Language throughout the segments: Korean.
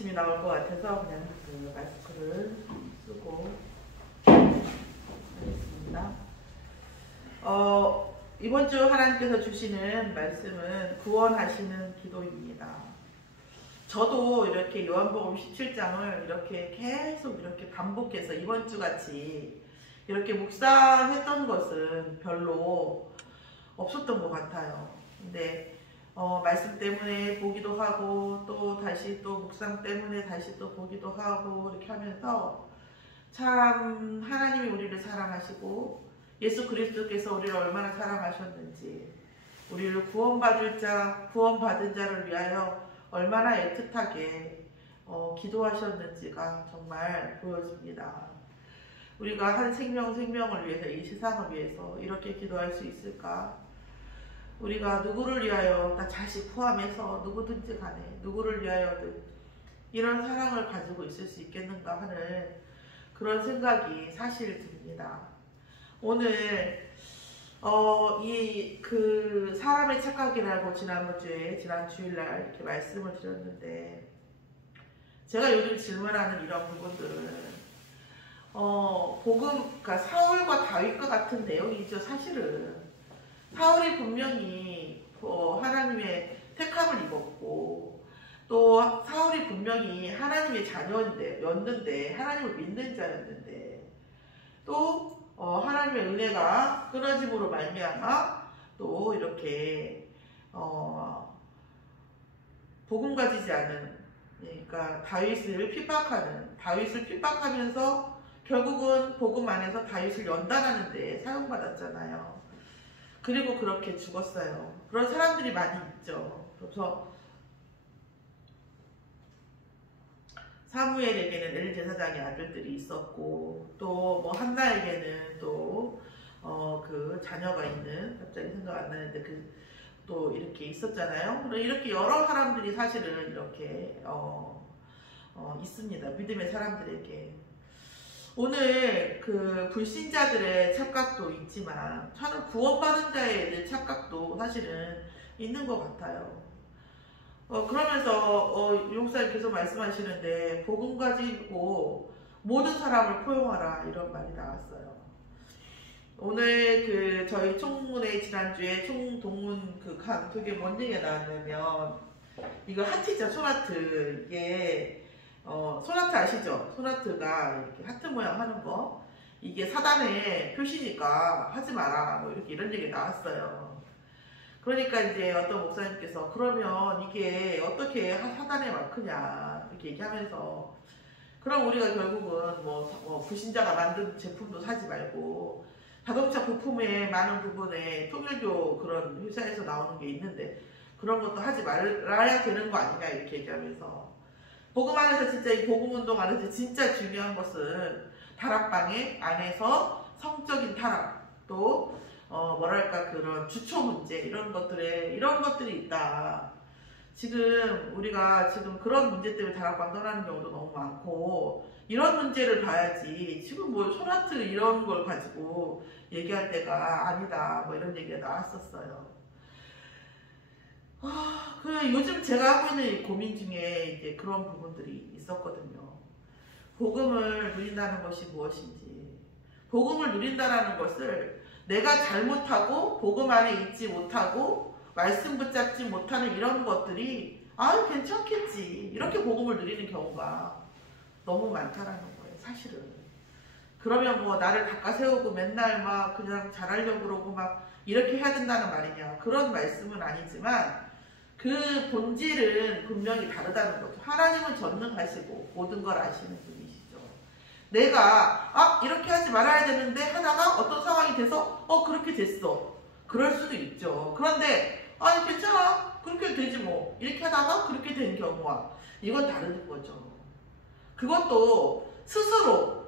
기침이 나올 것 같아서 그냥 그 마스크를 쓰고 하겠습니다. 이번 주 하나님께서 주시는 말씀은 구원하시는 기도입니다. 저도 이렇게 요한복음 17장을 이렇게 계속 이렇게 반복해서 이번 주 같이 이렇게 묵상했던 것은 별로 없었던 것 같아요. 근데 말씀 때문에 보기도 하고 또 다시 또 묵상 때문에 다시 또 보기도 하고 이렇게 하면서 참 하나님이 우리를 사랑하시고 예수 그리스도께서 우리를 얼마나 사랑하셨는지 우리를 구원받은 자를 위하여 얼마나 애틋하게 기도하셨는지가 정말 보여집니다. 우리가 한 생명을 위해서 이 세상을 위해서 이렇게 기도할 수 있을까? 우리가 누구를 위하여 나 자식 포함해서 누구든지 간에 누구를 위하여든 이런 사랑을 가지고 있을 수 있겠는가 하는 그런 생각이 사실 듭니다. 오늘 그 사람의 착각이라고 지난 주일날 이렇게 말씀을 드렸는데 제가 요즘 질문하는 이런 부분들은 그러니까 사울과 다윗과 같은 내용이죠. 사실은 사울이 분명히 하나님의 택함을 입었고 또 사울이 분명히 하나님의 자녀였는데 하나님을 믿는 자였는데 또 하나님의 은혜가 끊어짐으로 말미암아 또 이렇게 복음 가지지 않은 그러니까 다윗을 핍박하면서 결국은 복음 안에서 다윗을 연단하는 데 사용받았잖아요. 그리고 그렇게 죽었어요. 그런 사람들이 많이 있죠. 그래서 사무엘에게는 엘 제사장의 아들들이 있었고 또 뭐 한나에게는 또 그 자녀가 있는 갑자기 생각 안 나는데 또 이렇게 있었잖아요. 이렇게 여러 사람들이 사실은 이렇게 있습니다. 믿음의 사람들에게. 오늘 그 불신자들의 착각도 있지만 저는 구원받은 자의 착각도 사실은 있는 것 같아요. 그러면서 용사님 계속 말씀하시는데 복음 가지고 모든 사람을 포용하라 이런 말이 나왔어요. 오늘 저희 총문회 지난주에 총동문 그 강톡에 뭔 얘기가 나왔냐면 이거 하트죠. 소나트. 이게 소나트 아시죠? 소나트가 이렇게 하트 모양 하는 거 이게 사단의 표시니까 하지 마라 뭐 이런 얘기 나왔어요. 그러니까 이제 어떤 목사님께서 그러면 이게 어떻게 사단의 마크냐 이렇게 얘기하면서 그럼 우리가 결국은 뭐 불신자가 만든 제품도 사지 말고 자동차 부품의 많은 부분에 통일교 그런 회사에서 나오는 게 있는데 그런 것도 하지 말아야 되는 거 아니냐 이렇게 얘기하면서 복음 안에서 진짜 이 복음 운동 안에서 진짜 중요한 것은 다락방의 안에서 성적인 타락 또 뭐랄까 그런 주초 문제 이런 것들이 있다. 지금 우리가 그런 문제 때문에 다락방 떠나는 경우도 너무 많고 이런 문제를 봐야지 지금 뭐 소나트 이런 걸 가지고 얘기할 때가 아니다 뭐 이런 얘기가 나왔었어요. 요즘 제가 하고 있는 고민 중에 이제 그런 부분들이 있었거든요. 복음을 누린다는 것이 무엇인지 복음을 누린다는 것을 내가 잘못하고 복음 안에 있지 못하고 말씀 붙잡지 못하는 이런 것들이 괜찮겠지 이렇게 복음을 누리는 경우가 너무 많다라는 거예요. 사실은 그러면 뭐 나를 닦아세우고 맨날 막 그냥 잘하려고 그러고 막 이렇게 해야 된다는 말이냐 그런 말씀은 아니지만 그 본질은 분명히 다르다는 거죠. 하나님은 전능하시고 모든 걸 아시는 분이시죠. 내가 이렇게 하지 말아야 되는데 하다가 어떤 상황이 돼서 그렇게 됐어. 그럴 수도 있죠. 그런데 괜찮아 그렇게 되지 뭐 이렇게 하다가 그렇게 된 경우와 이건 다른 거죠. 그것도 스스로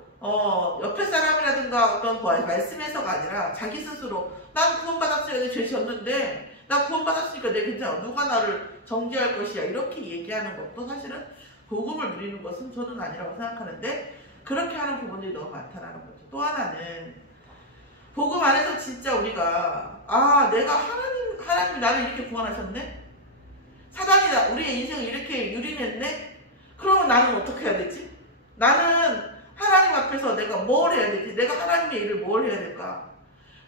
옆에 사람이라든가 어떤 말씀에서가 아니라 자기 스스로 난 구원받았어요. 내 죄 졌는데 나 구원받았으니까 내 괜찮아. 누가 나를 정죄할 것이야. 이렇게 얘기하는 것도 사실은 복음을 누리는 것은 저는 아니라고 생각하는데 그렇게 하는 부분들이 너무 많다는 거죠. 또 하나는 복음 안에서 진짜 우리가 내가 하나님이 나를 이렇게 구원하셨네? 사단이 우리의 인생을 이렇게 유린했네? 그러면 나는 어떻게 해야 되지? 나는 하나님 앞에서 내가 뭘 해야 되지? 내가 하나님의 일을 뭘 해야 될까?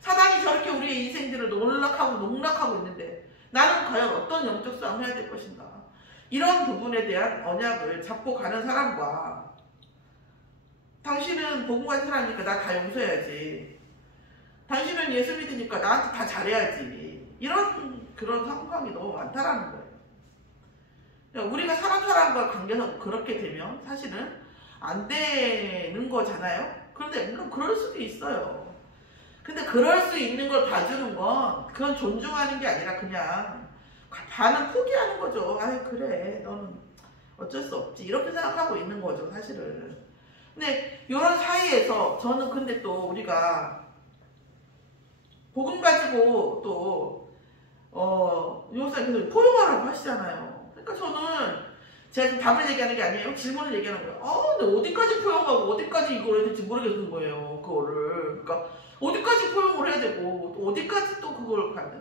사단이 저렇게 우리의 인생들을 농락하고 있는데 나는 과연 어떤 영적 싸움을 해야 될 것인가? 이런 부분에 대한 언약을 잡고 가는 사람과 당신은 복음 가진 사람이니까 나 다 용서해야지. 당신은 예수 믿으니까 나한테 다 잘해야지. 이런 그런 상황이 너무 많다라는 거예요. 우리가 사람과 관계에서 그렇게 되면 사실은 안 되는 거잖아요. 그런데 물론 그럴 수도 있어요. 근데 그럴 수 있는 걸 봐주는 건 그건 존중하는 게 아니라 그냥 반은 포기하는 거죠. 아 그래 너는 어쩔 수 없지 이렇게 생각하고 있는 거죠 사실은. 근데 이런 사이에서 저는 근데 또 우리가 복음 가지고 또 유목사님 계속 포용하라고 하시잖아요. 그러니까 저는 제가 지금 답을 얘기하는 게 아니에요. 질문을 얘기하는 거예요. 근데 어디까지 포용하고 어디까지 이걸 해야 될지 모르겠는 거예요. 그거를. 그러니까 어디까지 포용을 해야 되고 또 어디까지 또 그걸 가야 돼.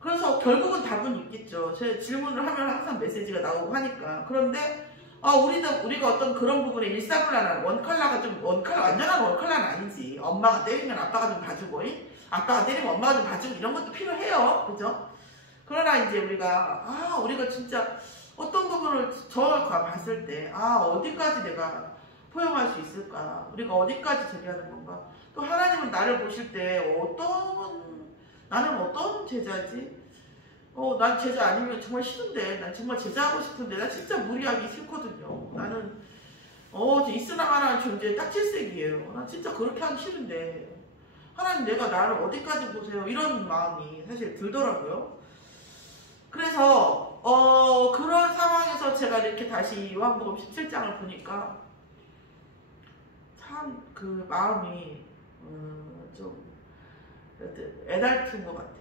그래서 결국은 답은 있겠죠. 제 질문을 하면 항상 메시지가 나오고 하니까. 그런데 우리가 어떤 그런 부분에 일사불란한 원칼라가 좀 완전한 원칼라는 아니지. 엄마가 때리면 아빠가 좀 봐주고, 아빠가 때리면 엄마가 좀 봐주고 이런 것도 필요해요. 그죠? 그러나 이제 우리가 진짜 어떤 부분을 저가 봤을 때 어디까지 내가 포용할 수 있을까? 우리가 어디까지 저기 하는 건가? 또 하나님은 나를 보실 때 나는 어떤 제자지? 난 제자 아니면 정말 싫은데, 난 정말 제자하고 싶은데, 나 진짜 무리하기 싫거든요. 나는, 있으나마나한 존재의 딱질색이에요. 난 진짜 그렇게 하기 싫은데, 하나님 내가 나를 어디까지 보세요? 이런 마음이 사실 들더라고요. 그래서, 그런 상황에서 제가 이렇게 다시 요한복음 17장을 보니까, 참 그 마음이, 좀, 애달픈 것 같아요.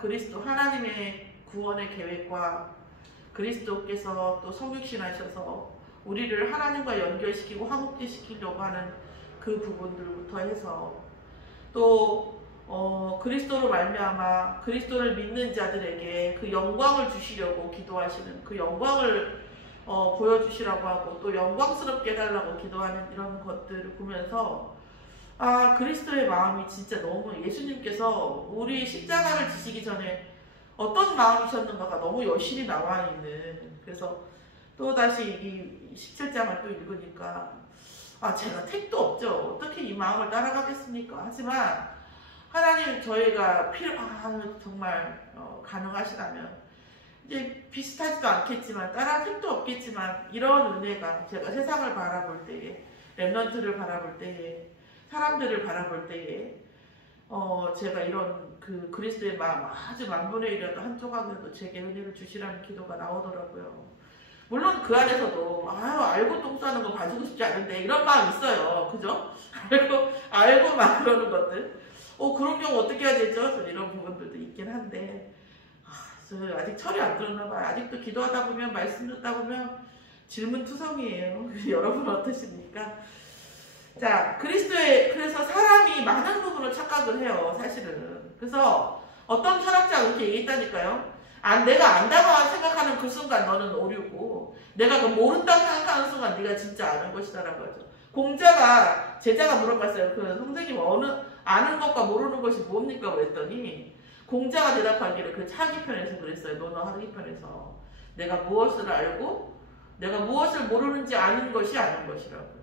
그리스도 하나님의 구원의 계획과 그리스도께서 또 성육신하셔서 우리를 하나님과 연결시키고 화목시키려고 하는 그 부분들부터 해서 또 그리스도로 말미암아 그리스도를 믿는 자들에게 그 영광을 주시려고 기도하시는 그 영광을 보여주시라고 하고 또 영광스럽게 해달라고 기도하는 이런 것들을 보면서 그리스도의 마음이 진짜 너무 예수님께서 우리 십자가를 지시기 전에 어떤 마음이셨는가가 너무 여실히 나와 있는. 그래서 또다시 이 17장을 또 읽으니까 제가 택도 없죠. 어떻게 이 마음을 따라가겠습니까? 하지만 하나님 저희가 정말 가능하시다면 이제 비슷하지도 않겠지만 따라 택도 없겠지만 이런 은혜가 제가 세상을 바라볼 때에 렘넌트를 바라볼 때에 사람들을 바라볼 때에 제가 이런 그 그리스도의 마음 아주 만분의 1이라도 한 조각이라도 제게 은혜를 주시라는 기도가 나오더라고요. 물론 그 안에서도 알고 똥 싸는 거 봐주고 싶지 않은데 이런 마음 있어요. 그죠? 알고 막 그러는 것들. 그런 경우 어떻게 해야 되죠? 이런 부분들도 있긴 한데 저 아직 철이 안 들었나 봐요. 아직도 기도하다 보면 말씀 듣다 보면 질문투성이에요. 여러분 어떠십니까? 자, 그래서 사람이 많은 부분을 착각을 해요, 사실은. 그래서 어떤 철학자가 그렇게 얘기했다니까요. 내가 안다고 생각하는 그 순간 너는 오류고, 내가 그 모른다고 생각하는 순간 네가 진짜 아는 것이다라고 하죠. 제자가 물어봤어요. 그 선생님 아는 것과 모르는 것이 뭡니까? 그랬더니 공자가 대답하기를 그 차기편에서 그랬어요. 논어하기편에서 내가 무엇을 알고 내가 무엇을 모르는지 아는 것이 아는 것이라고.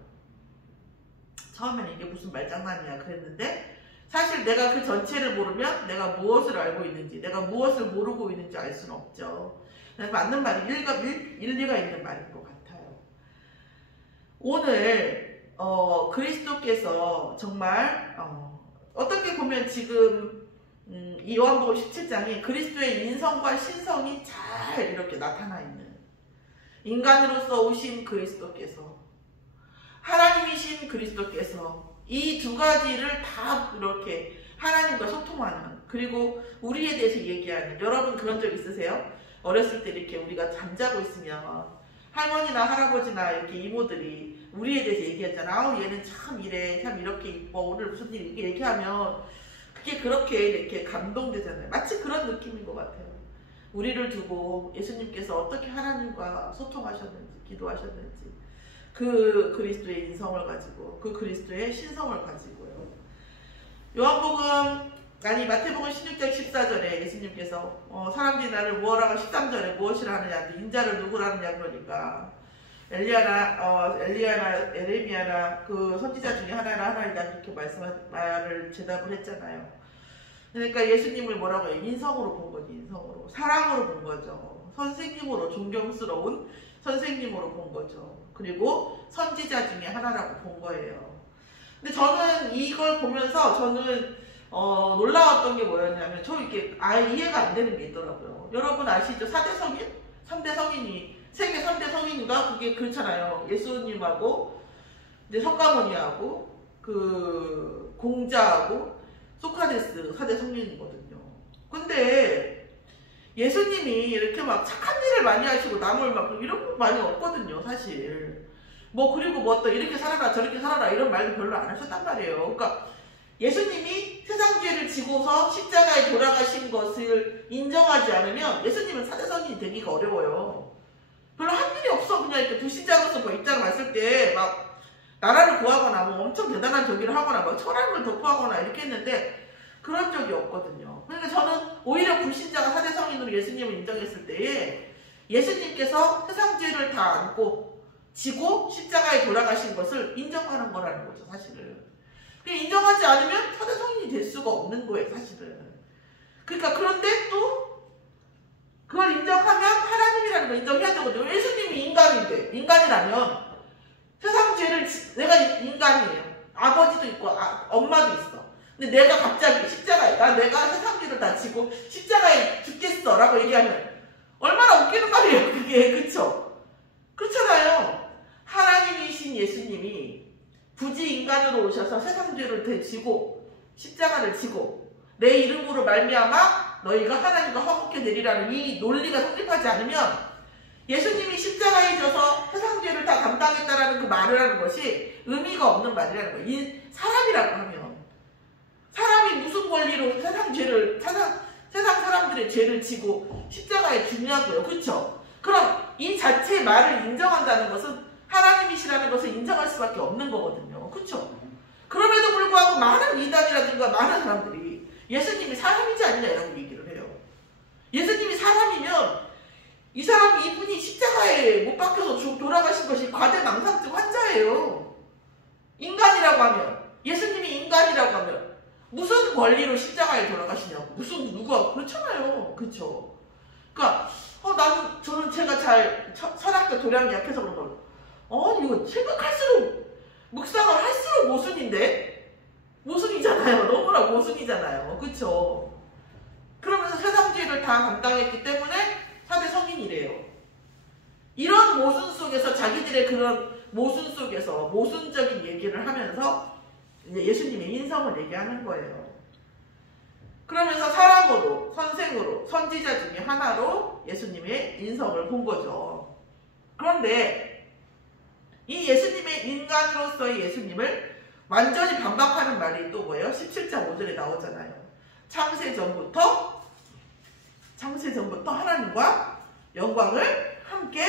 처음에는 이게 무슨 말장난이야 그랬는데 사실 내가 그 전체를 모르면 내가 무엇을 알고 있는지 내가 무엇을 모르고 있는지 알 수는 없죠. 맞는 말이 일리가 있는 말인 것 같아요. 오늘 그리스도께서 정말 어떻게 보면 지금 이 요한복음 17장이 그리스도의 인성과 신성이 잘 이렇게 나타나 있는 인간으로서 오신 그리스도께서 하나님이신 그리스도께서 이 두 가지를 다 이렇게 하나님과 소통하는 그리고 우리에 대해서 얘기하는 여러분 그런 적 있으세요? 어렸을 때 이렇게 우리가 잠자고 있으면 할머니나 할아버지나 이렇게 이모들이 우리에 대해서 얘기하잖아. 얘는 참 이래 참 이렇게 이뻐 오늘 무슨 일 얘기하면 그게 그렇게 이렇게 감동되잖아요. 마치 그런 느낌인 것 같아요. 우리를 두고 예수님께서 어떻게 하나님과 소통하셨는지, 기도하셨는지, 그 그리스도의 인성을 가지고, 그 그리스도의 신성을 가지고요. 마태복음 16장 14절에 예수님께서 사람들이 나를 무엇하고 13절에 무엇이라 하느냐, 인자를 누구라 하느냐 그러니까 에레미야나 그 선지자 중에 하나이다 그렇게 말을 대답을 했잖아요. 그러니까 예수님을 뭐라고 해요? 인성으로 본 거지. 인성으로, 사랑으로 본 거죠. 선생님으로, 존경스러운 선생님으로 본 거죠. 그리고 선지자 중에 하나라고 본 거예요. 근데 저는 이걸 보면서 놀라웠던 게 뭐였냐면, 저 이게 아예 이해가 안 되는 게 있더라고요. 여러분 아시죠? 4대 성인? 3대 성인이, 세계 3대 성인인가? 그게 그렇잖아요. 예수님하고, 이제 석가모니하고, 그, 공자하고, 소크라테스 4대 성인이거든요. 근데, 예수님이 이렇게 막 착한 일을 많이 하시고, 남을 막 이런 거 많이 없거든요, 사실. 그리고 또 이렇게 살아라, 저렇게 살아라, 이런 말도 별로 안 하셨단 말이에요. 그러니까, 예수님이 세상 죄를 지고서 십자가에 돌아가신 것을 인정하지 않으면 예수님은 4대 성인이 되기가 어려워요. 별로 한 일이 없어. 그냥 이렇게 불신자로서 입장을 봤을 때 막 나라를 구하거나 엄청 대단한 저기를 하거나 철학을 덕후하거나 이렇게 했는데 그런 적이 없거든요. 그러니까 저는 오히려 불신자가 4대 성인으로 예수님을 인정했을 때에 예수님께서 세상 죄를 다 안고 지고 십자가에 돌아가신 것을 인정하는 거라는 거죠, 사실은. 인정하지 않으면 4대 성인이 될 수가 없는 거예요, 사실은. 그러니까 그런데 또 그걸 인정하면 하나님이라는 걸 인정해야 되거든요. 예수님이 인간인데, 인간이라면 세상 죄를 내가 인간이에요. 아버지도 있고 엄마도 있어. 근데 내가 갑자기 십자가에 내가 세상 죄를 다 지고 십자가에 죽겠어 라고 얘기하면 얼마나 웃기는 말이에요, 그게. 그쵸? 그렇잖아요. 하나님이신 예수님이 굳이 인간으로 오셔서 세상 죄를 지고 십자가를 지고 내 이름으로 말미암아 너희가 하나님과 화목해 되리라는 이 논리가 성립하지 않으면 예수님이 십자가에 져서 세상 죄를 다 감당했다라는 그 말을 하는 것이 의미가 없는 말이라는 거예요. 이 사람이라고 하면 사람이 무슨 권리로 세상 사람들의 죄를 지고 십자가에 죽냐고요. 그렇죠? 그럼 이 자체의 말을 인정한다는 것은 하나님이시라는 것을 인정할 수밖에 없는 거거든요. 그렇죠? 그럼에도 불구하고 많은 이단이라든가 많은 사람들이 예수님이 사람이지 않냐라고 얘기를 해요. 예수님이 사람이면 이분이 십자가에 못 박혀서 돌아가신 것이 과대망상증 환자예요. 인간이라고 하면, 예수님이 인간이라고 하면 무슨 권리로 십자가에 돌아가시냐고, 누가 그렇잖아요. 그렇죠? 그러니까 저는 제가 철학과 도량이 약해서 그런 걸 이거 생각할수록 묵상을 할수록 모순인데? 모순이잖아요. 너무나 모순이잖아요. 그쵸? 그러면서 세상 죄를 다 감당했기 때문에 4대 성인이래요. 이런 모순 속에서 자기들의 그런 모순 속에서 모순적인 얘기를 하면서 이제 예수님의 인성을 얘기하는 거예요. 그러면서 사람으로, 선생으로, 선지자 중에 하나로 예수님의 인성을 본 거죠. 그런데 이 예수님의 인간으로서의 예수님을 완전히 반박하는 말이 또 뭐예요? 17장 5절에 나오잖아요. 창세 전부터 하나님과 영광을 함께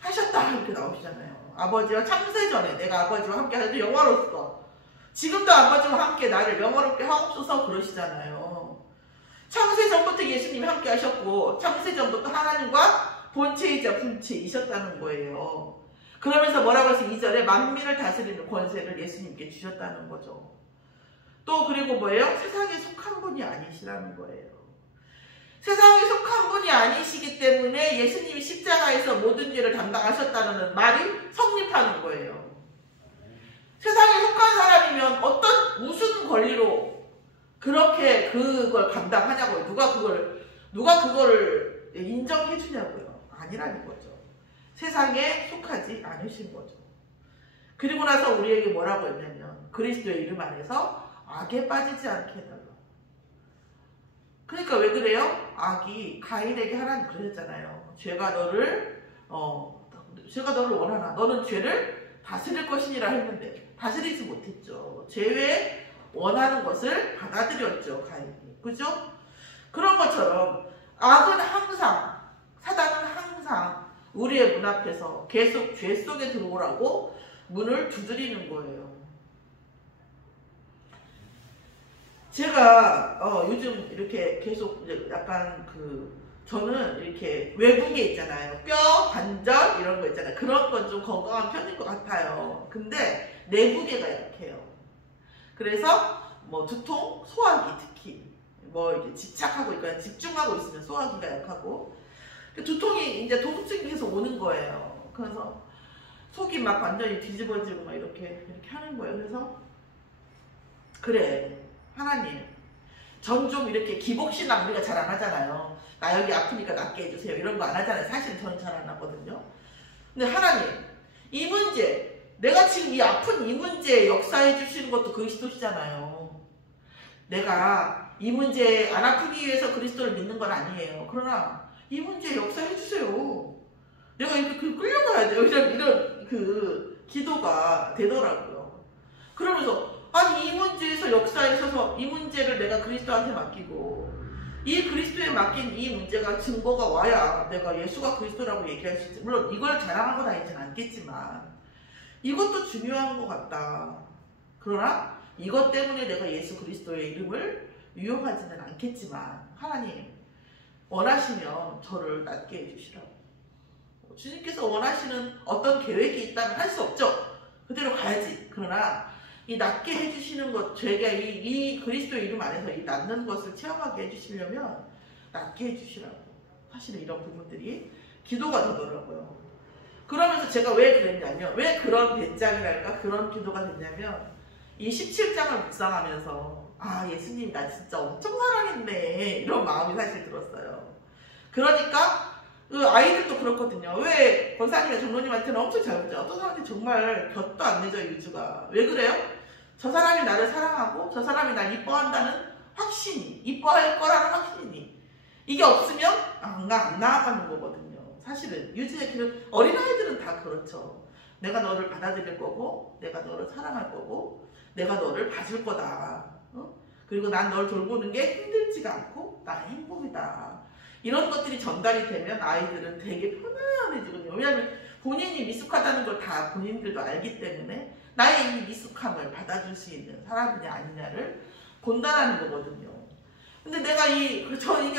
하셨다 이렇게 나오시잖아요. 아버지와 창세 전에 내가 아버지와 함께 하셔도 영화로서 지금도 아버지와 함께 나를 영화롭게 하옵소서 그러시잖아요. 창세 전부터 예수님이 함께 하셨고 창세 전부터 하나님과 본체이자 분체이셨다는 거예요. 그러면서 뭐라고 해서 2절에 만민을 다스리는 권세를 예수님께 주셨다는 거죠. 또 그리고 뭐예요? 세상에 속한 분이 아니시라는 거예요. 세상에 속한 분이 아니시기 때문에 예수님이 십자가에서 모든 죄를 담당하셨다는 말이 성립하는 거예요. 세상에 속한 사람이면 무슨 권리로 그렇게 그걸 감당하냐고요. 누가 그걸 인정해 주냐고요. 아니라는 거죠. 세상에 속하지 않으신 거죠. 그리고 나서 우리에게 뭐라고 했냐면 그리스도의 이름 안에서 악에 빠지지 않게 해달라. 그러니까 왜 그래요? 악이 가인에게 하나님 그러셨잖아요. 죄가 너를 원하나 너는 죄를 다스릴 것이니라 했는데 다스리지 못했죠. 죄에 원하는 것을 받아들였죠. 가인이. 그죠? 그런 것처럼 악은 항상, 사단은 항상 우리의 문 앞에서 계속 죄 속에 들어오라고 문을 두드리는 거예요. 제가 요즘 이렇게 계속 약간 저는 이렇게 외국에 있잖아요. 뼈, 관절 이런 거 있잖아요. 그런 건 좀 건강한 편인 것 같아요. 근데 내부계가 약해요. 그래서 뭐 두통, 소화기 특히 뭐 이렇게 집착하고 있거나 집중하고 있으면 소화기가 약하고 두통이 이제 통증이 계속 오는 거예요. 그래서 속이 막 완전히 뒤집어지고 막 이렇게 하는 거예요. 그래서 그래 하나님 전 좀 이렇게 기복신앙 우리가 잘 안 하잖아요. 나 여기 아프니까 낫게 해주세요 이런 거 안 하잖아요. 사실 저는 잘 안 하거든요. 근데 하나님 이 문제 내가 지금 이 아픈 이 문제에 역사해 주시는 것도 그리스도시잖아요. 내가 이 문제에 안 아프기 위해서 그리스도를 믿는 건 아니에요. 그러나 이 문제에 역사해 주세요. 내가 이렇게 끌려가야 돼요. 이런 기도가 되더라고요. 그러면서 아니 이 문제에서 역사하셔서 이 문제를 내가 그리스도한테 맡기고 이 그리스도에 맡긴 이 문제가 증거가 와야 내가 예수가 그리스도라고 얘기할 수 있지. 물론 이걸 자랑하고 다니진 않겠지만 이것도 중요한 것 같다. 그러나 이것 때문에 내가 예수 그리스도의 이름을 유용하지는 않겠지만 하나님 원하시면 저를 낫게 해주시라고. 주님께서 원하시는 어떤 계획이 있다면 할 수 없죠. 그대로 가야지. 그러나 이 낫게 해주시는 것, 제가 이 그리스도의 이름 안에서 이 낫는 것을 체험하게 해주시려면 낫게 해주시라고. 사실은 이런 부분들이 기도가 되더라고요. 그러면서 제가 왜 그랬냐면, 왜 그런 배짱이랄까 그런 기도가 됐냐면 이 17장을 묵상하면서 아 예수님 나 진짜 엄청 사랑했네 이런 마음이 사실 들었어요. 그러니까 아이들도 그렇거든요. 왜 권사님이나 장로님한테는 엄청 잘 보죠. 어떤 사람한테 정말 곁도 안 내죠. 유주가. 왜 그래요? 저 사람이 나를 사랑하고 저 사람이 날 이뻐한다는 확신이, 이뻐할 거라는 확신이, 이게 없으면 안 나아가는 거거든요. 사실은 유주의 어린아이들은 다 그렇죠. 내가 너를 받아들일 거고 내가 너를 사랑할 거고 내가 너를 봐줄 거다. 그리고 난 널 돌보는 게 힘들지가 않고 나의 행복이다. 이런 것들이 전달이 되면 아이들은 되게 편안해지거든요. 왜냐하면 본인이 미숙하다는 걸 다 본인들도 알기 때문에 나의 이 미숙함을 받아줄 수 있는 사람이냐 아니냐를 본다는 거거든요. 근데 내가 이게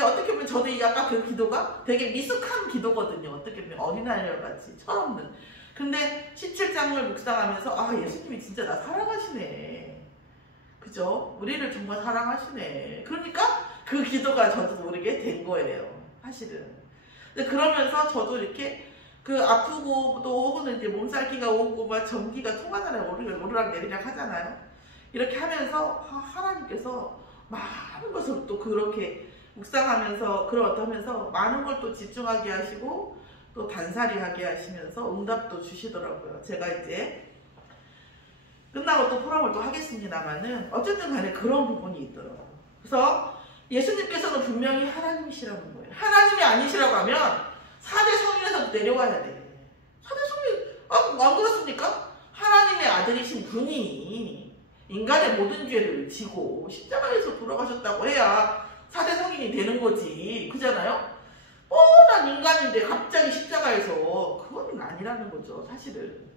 어떻게 보면 저도 아까 그 기도가 되게 미숙한 기도거든요. 어떻게 보면 어린아이와 같이 철없는. 근데 17장을 묵상하면서 아 예수님이 진짜 나 사랑하시네. 그죠? 우리를 정말 사랑하시네. 그러니까 그 기도가 저도 모르게 된 거예요. 사실은. 근데 그러면서 저도 이렇게 아프고 또 혹은 이제 몸살기가 오고 막 전기가 통하잖아요. 오르락 내리락 하잖아요. 이렇게 하면서 하나님께서 많은 것을 또 그렇게 묵상하면서 하면서 많은 걸 또 집중하게 하시고 또 단살이 하게 하시면서 응답도 주시더라고요. 제가 이제 끝나고 또 포럼을 또 하겠습니다만은 어쨌든 간에 그런 부분이 있더라고요. 그래서 예수님께서는 분명히 하나님이시라는 거예요. 하나님이 아니시라고 하면 4대 성인에서 내려와야 돼. 4대 성인 안 그렇습니까? 하나님의 아들이신 분이 인간의 모든 죄를 지고 십자가에서 돌아가셨다고 해야 4대 성인이 되는 거지. 그잖아요? 난 인간인데 갑자기 십자가에서 그건 아니라는 거죠. 사실은.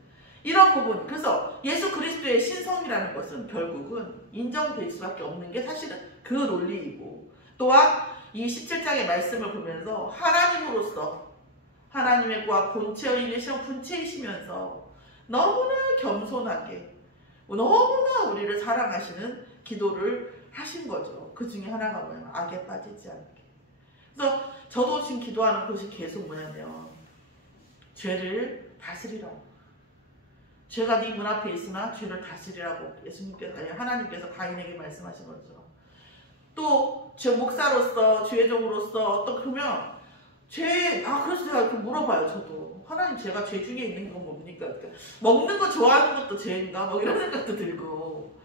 이런 부분. 그래서 예수 그리스도의 신성이라는 것은 결국은 인정될 수밖에 없는 게 사실은 그 논리이고, 또한 이 17장의 말씀을 보면서 하나님으로서 하나님의 본체이시며 분체이시면서 너무나 겸손하게 너무나 우리를 사랑하시는 기도를 하신 거죠. 그 중에 하나가 뭐냐면 악에 빠지지 않게. 그래서 저도 지금 기도하는 것이 계속 뭐냐면 죄를 다스리라고. 죄가 네 문 앞에 있으나 죄를 다스리라고 하나님께서 가인에게 말씀하신 거죠. 또 목사로서 죄종으로서 그러면 그래서 제가 물어봐요. 저도 하나님 제가 죄 중에 있는 건 뭡니까? 먹는 거 좋아하는 것도 죄인가? 뭐 이런 생각도 들고.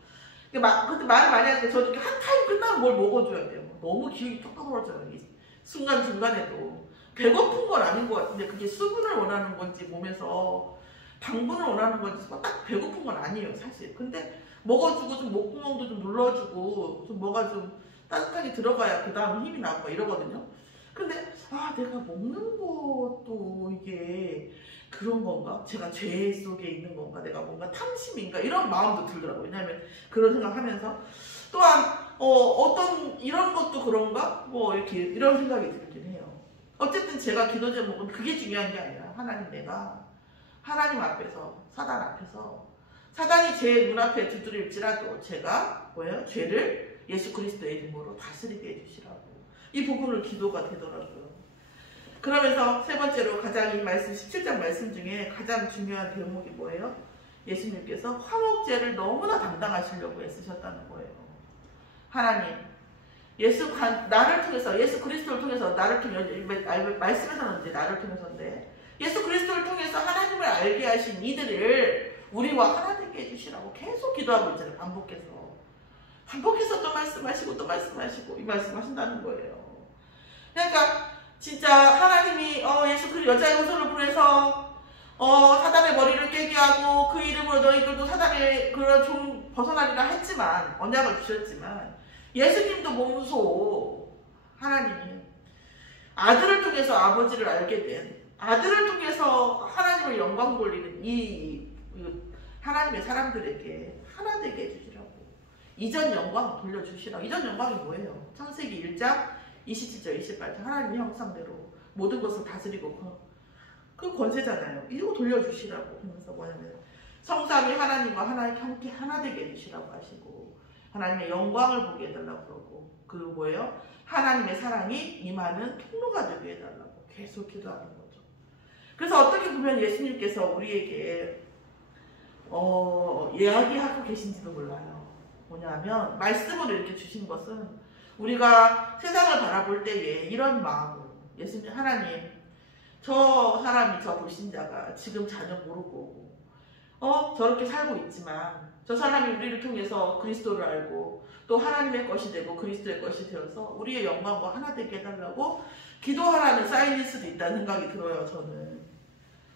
근데 말을 많이 하는데 저는 이렇게 한 타임 끝나면 뭘 먹어줘야 돼요. 너무 기억이 뚝뚝 떨어져요. 순간중간에도 배고픈 건 아닌 것 같은데 그게 수분을 원하는 건지 몸에서 당분을 원하는 건지 딱 배고픈 건 아니에요. 사실. 근데 먹어주고 좀 목구멍도 좀 눌러주고 좀 뭐가 좀 따뜻하게 들어가야 그 다음 힘이 나고 이러거든요. 근데 내가 먹는 것도 이게 그런 건가? 제가 죄 속에 있는 건가? 내가 뭔가 탐심인가? 이런 마음도 들더라고요. 왜냐하면 그런 생각하면서 또한 어떤 이런 것도 그런가? 뭐 이렇게 이런 생각이 들긴 해요. 어쨌든 제가 기도 제목은 그게 중요한 게 아니라 내가 하나님 앞에서 사단 앞에서 사단이 제 눈앞에 두드릴지라도 제가 죄를 예수 그리스도의 이름으로 다스리게 해주시라고 이 부분을 기도가 되더라고요. 그러면서 세 번째로 가장 이 말씀 17장 말씀 중에 가장 중요한 대목이 뭐예요? 예수님께서 화목제를 너무나 담당하시려고 애쓰셨다는 거예요. 하나님 나를 통해서 예수 그리스도를 통해서 나를 통해서 말씀에서는 이제 나를 통해서인데 예수 그리스도를 통해서 하나님을 알게 하신 이들을 우리와 하나 되게 해주시라고 계속 기도하고 있잖아요. 반복해서 또 말씀하시고 또 말씀하시고 이 말씀하신다는 거예요. 그러니까 진짜 하나님이 예수 그리스도 여자의 후손을 보내서 사단의 머리를 깨게 하고 그 이름으로 너희들도 사단의 그런 종 벗어나리라 했지만 언약을 주셨지만 예수님도 몸소 하나님이 아들을 통해서 아버지를 알게 된 아들을 통해서 하나님을 영광 돌리는 이 하나님의 사람들에게 하나 되게 해주시라고 이전 영광 돌려주시라고. 이전 영광이 뭐예요? 창세기 1장 27절 28절 하나님의 형상대로 모든 것을 다스리고 그 권세잖아요. 이거 돌려주시라고 하면서 뭐냐면 성삼위 하나님과 함께 하나 되게 해주시라고 하시고 하나님의 영광을 보게 해달라고 그러고 그리고 뭐예요? 하나님의 사랑이 임하는 통로가 되게 해달라고 계속 기도하는 거죠. 그래서 어떻게 보면 예수님께서 우리에게 이야기하고 계신지도 몰라요. 뭐냐면 말씀으로 이렇게 주신 것은 우리가 세상을 바라볼 때에 이런 마음으로 예수님 하나님 저 사람이 저 불신자가 지금 자녀 모르고 저렇게 살고 있지만 저 사람이 우리를 통해서 그리스도를 알고 또 하나님의 것이 되고 그리스도의 것이 되어서 우리의 영광과 하나 되게 해달라고 기도하라는 사인일 수도 있다는 생각이 들어요. 저는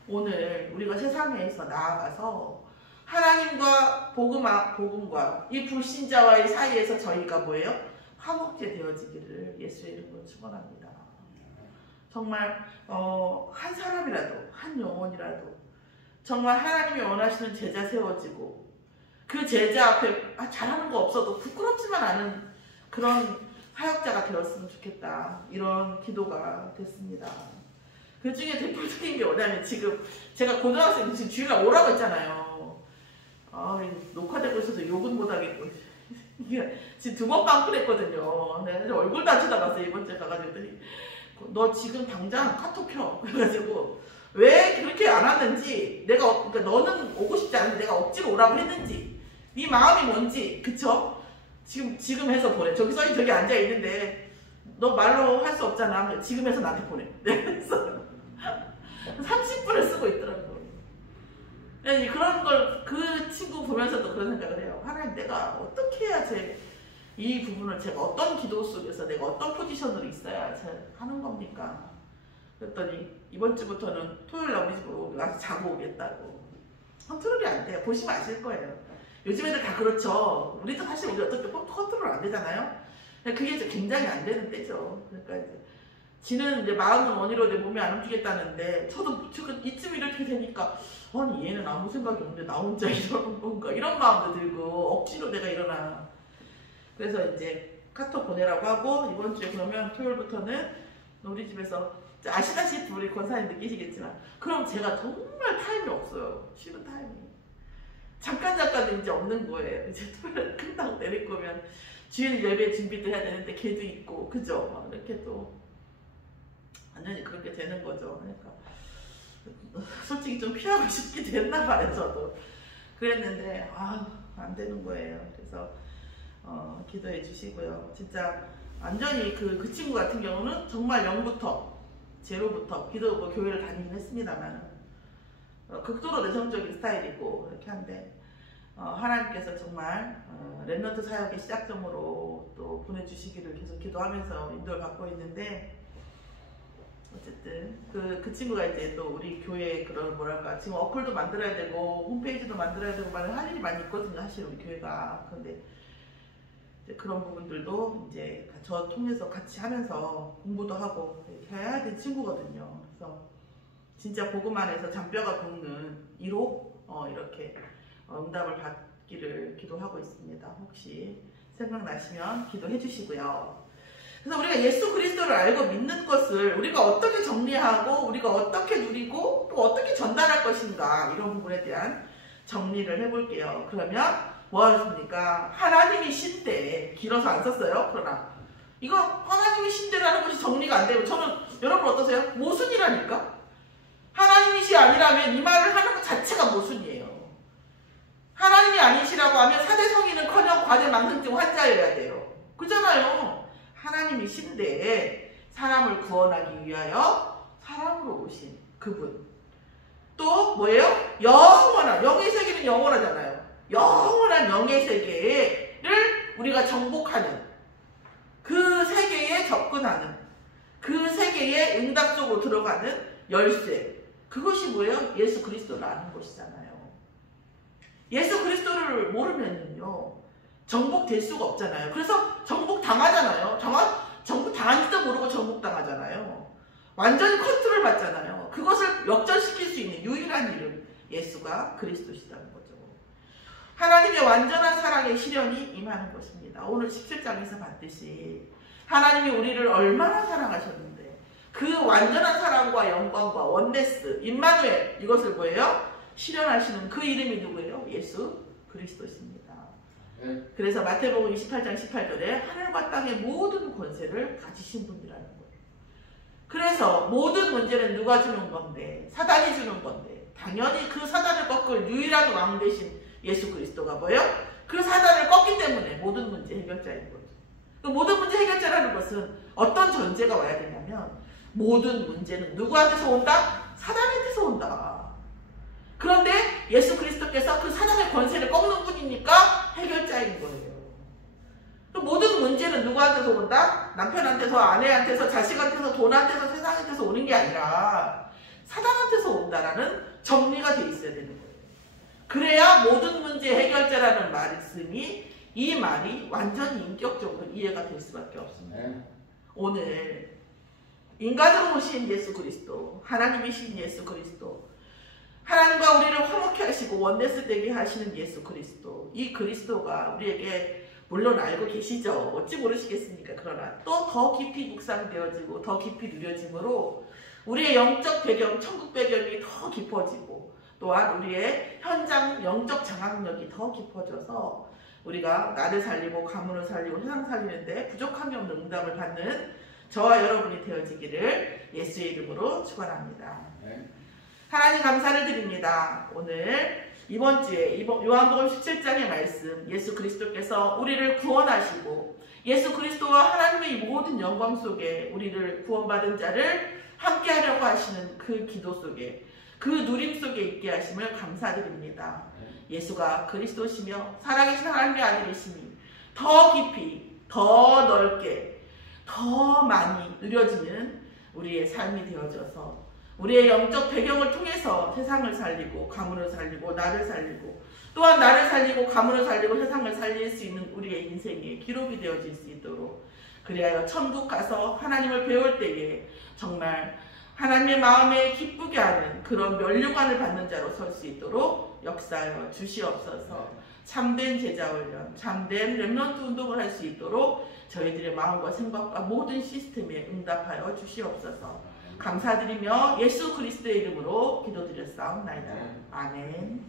오늘 우리가 세상에서 나아가서 하나님과 복음과 이 불신자와의 사이에서 저희가 뭐예요? 화목제 되어지기를 예수의 이름으로 축원합니다. 정말 한 사람이라도 한 영혼이라도 정말 하나님이 원하시는 제자 세워지고 그 제자 앞에 잘하는 거 없어도 부끄럽지만 않은 그런 사역자가 되었으면 좋겠다. 이런 기도가 됐습니다. 그 중에 대표적인 게 뭐냐면 지금 제가 고등학생 지금 주일날 오라고 했잖아요. 녹화되고 있어서 욕은 못하겠고 이게 지금 2번 빵꾸냈거든요. 내가 얼굴도 안 쳐다봤어요. 이번 주에 가가지고 너 지금 당장 카톡 켜. 그래가지고 왜 그렇게 안 왔는지 그러니까 너는 오고 싶지 않은데 내가 억지로 오라고 했는지 네 마음이 뭔지 그쵸? 지금 해서 보내. 저기 써있 저기 앉아있는데 너 말로 할 수 없잖아. 지금 해서 나한테 보내. 그래서 30분을 쓰고 있더라고요. 그런 걸 그 친구 보면서도 그런 생각을 해요. 하나님 내가 어떻게 해야 이 부분을 제가 어떤 기도 속에서 내가 어떤 포지션으로 있어야 하는 겁니까? 그랬더니 이번 주부터는 토요일 날 우리 집으로 와서 자고 오겠다고. 컨트롤이 안 돼요. 보시면 아실 거예요. 요즘 애들 다 그렇죠. 우리도 사실 우리 어떻게 컨트롤 안 되잖아요. 그게 이제 굉장히 안 되는 때죠. 그러니까 지는 이제 마음은 원이로 내 몸이 안 움직였다는데 저도 이쯤 이렇게 되니까 아니 얘는 아무 생각이 없는데 나 혼자 이러는 건가 이런 마음도 들고 억지로 내가 일어나. 그래서 이제 카톡 보내라고 하고 이번 주에 그러면 토요일부터는 우리 집에서 아시다시피 우리 권사님 느끼시겠지만 그럼 제가 정말 타임이 없어요. 쉬는 타임이 잠깐도 이제 없는 거예요. 이제 토요일 끝나고 내릴 거면 주일 예배 준비도 해야 되는데 걔도 있고 그죠? 막 이렇게 또 완전히 그렇게 되는 거죠. 그러니까 솔직히 좀 피하고 싶게 됐나 봐요. 저도 그랬는데 안 되는 거예요. 그래서 기도해 주시고요. 진짜 완전히 그 친구 같은 경우는 정말 0부터 제로부터 기도 교회를 다니긴 했습니다만 극도로 내성적인 스타일이고 이렇게 한데 하나님께서 정말 렘넌트 사역의 시작점으로 또 보내주시기를 계속 기도하면서 인도를 받고 있는데 어쨌든 그 친구가 이제 또 우리 교회 그런 뭐랄까 지금 어플도 만들어야 되고 홈페이지도 만들어야 되고 할 일이 많이 있거든요. 사실 우리 교회가. 근데 그런 부분들도 이제 저 통해서 같이 하면서 공부도 하고 이렇게 해야 될 친구거든요. 그래서 진짜 복음 안에서 잔뼈가 굵는 1호 이렇게 응답을 받기를 기도하고 있습니다. 혹시 생각나시면 기도해 주시고요. 그래서 우리가 예수 그리스도를 알고 믿는 것을 우리가 어떻게 정리하고 우리가 어떻게 누리고 또 어떻게 전달할 것인가, 이런 부분에 대한 정리를 해볼게요. 그러면 뭐하십니까? 하나님이 신대, 길어서 안 썼어요. 그러나 이거 하나님이 신대라는 것이 정리가 안 되고, 저는 여러분 어떠세요? 모순이라니까? 하나님이시 아니라면 이 말을 하는 것 자체가 모순이에요. 하나님이 아니시라고 하면 사대성인은커녕 과대망상증 환자여야 돼요. 그잖아요. 하나님이 신대, 사람을 구원하기 위하여 사람으로 오신 그분. 또 뭐예요? 영원한, 영의 세계는 영원하잖아요. 영원한 영의 세계를 우리가 정복하는, 그 세계에 접근하는, 그 세계의 응답 속으로 들어가는 열쇠, 그것이 뭐예요? 예수 그리스도를 아는 것이잖아요. 예수 그리스도를 모르면요 정복될 수가 없잖아요. 그래서 정복당하잖아요. 정복당한지도 모르고 정복당하잖아요. 완전히 컨트롤 받잖아요. 그것을 역전시킬 수 있는 유일한 이름, 예수가 그리스도시다는 거죠. 하나님의 완전한 사랑의 실현이 임하는 것입니다. 오늘 17장에서 봤듯이 하나님이 우리를 얼마나 사랑하셨는데 그 완전한 사랑과 영광과 원네스, 임마누엘, 이것을 뭐예요? 실현하시는 그 이름이 누구예요? 예수 그리스도십니다. 그래서 마태복음 28장 18절에 하늘과 땅의 모든 권세를 가지신 분이라는 거예요. 그래서 모든 문제는 누가 주는 건데? 사단이 주는 건데, 당연히 그 사단을 꺾을 유일한 왕 되신 예수 그리스도가 뭐예요? 그 사단을 꺾기 때문에 모든 문제 해결자인 거죠. 그 모든 문제 해결자라는 것은 어떤 전제가 와야 되냐면, 모든 문제는 누구한테서 온다? 사단한테서 온다. 그런데 예수 그리스도께서 그 사단의 권세를 꺾는 분이니까 해결자인 거예요. 그 모든 문제는 누구한테서 온다? 남편한테서, 아내한테서, 자식한테서, 돈한테서, 세상한테서 오는 게 아니라 사단한테서 온다라는 정리가 돼 있어야 되는 거예요. 그래야 모든 문제 해결자라는 말씀이, 이 말이 완전히 인격적으로 이해가 될 수밖에 없습니다. 오늘 인간으로 오신 예수 그리스도, 하나님이신 예수 그리스도, 하나님과 우리를 화목케 하시고 원네스 되게 하시는 예수 그리스도, 이 그리스도가 우리에게 물론 알고 계시죠. 어찌 모르시겠습니까? 그러나 또 더 깊이 묵상되어지고 더 깊이 누려짐으로 우리의 영적 배경, 천국 배경이 더 깊어지고, 또한 우리의 현장 영적 장악력이 더 깊어져서 우리가 나를 살리고 가문을 살리고 세상 살리는데 부족함이 없는 응답을 받는 저와 여러분이 되어지기를 예수의 이름으로 축원합니다. 하나님 감사를 드립니다. 오늘 이번 주에 요한복음 17장의 말씀, 예수 그리스도께서 우리를 구원하시고 예수 그리스도와 하나님의 모든 영광 속에 우리를 구원받은 자를 함께 하려고 하시는 그 기도 속에, 그 누림 속에 있게 하심을 감사드립니다. 예수가 그리스도시며 살아계신 하나님의 아들이시니 더 깊이, 더 넓게, 더 많이 누려지는 우리의 삶이 되어져서 우리의 영적 배경을 통해서 세상을 살리고 가문을 살리고 나를 살리고, 또한 나를 살리고 가문을 살리고 세상을 살릴 수 있는 우리의 인생의 기록이 되어질 수 있도록, 그리하여 천국 가서 하나님을 배울 때에 정말 하나님의 마음에 기쁘게 하는 그런 면류관을 받는 자로 설 수 있도록 역사하여 주시옵소서. 참된 제자훈련, 참된 렘넌트 운동을 할 수 있도록 저희들의 마음과 생각과 모든 시스템에 응답하여 주시옵소서. 감사드리며 예수 그리스도의 이름으로 기도드렸사옵나이다. 아멘.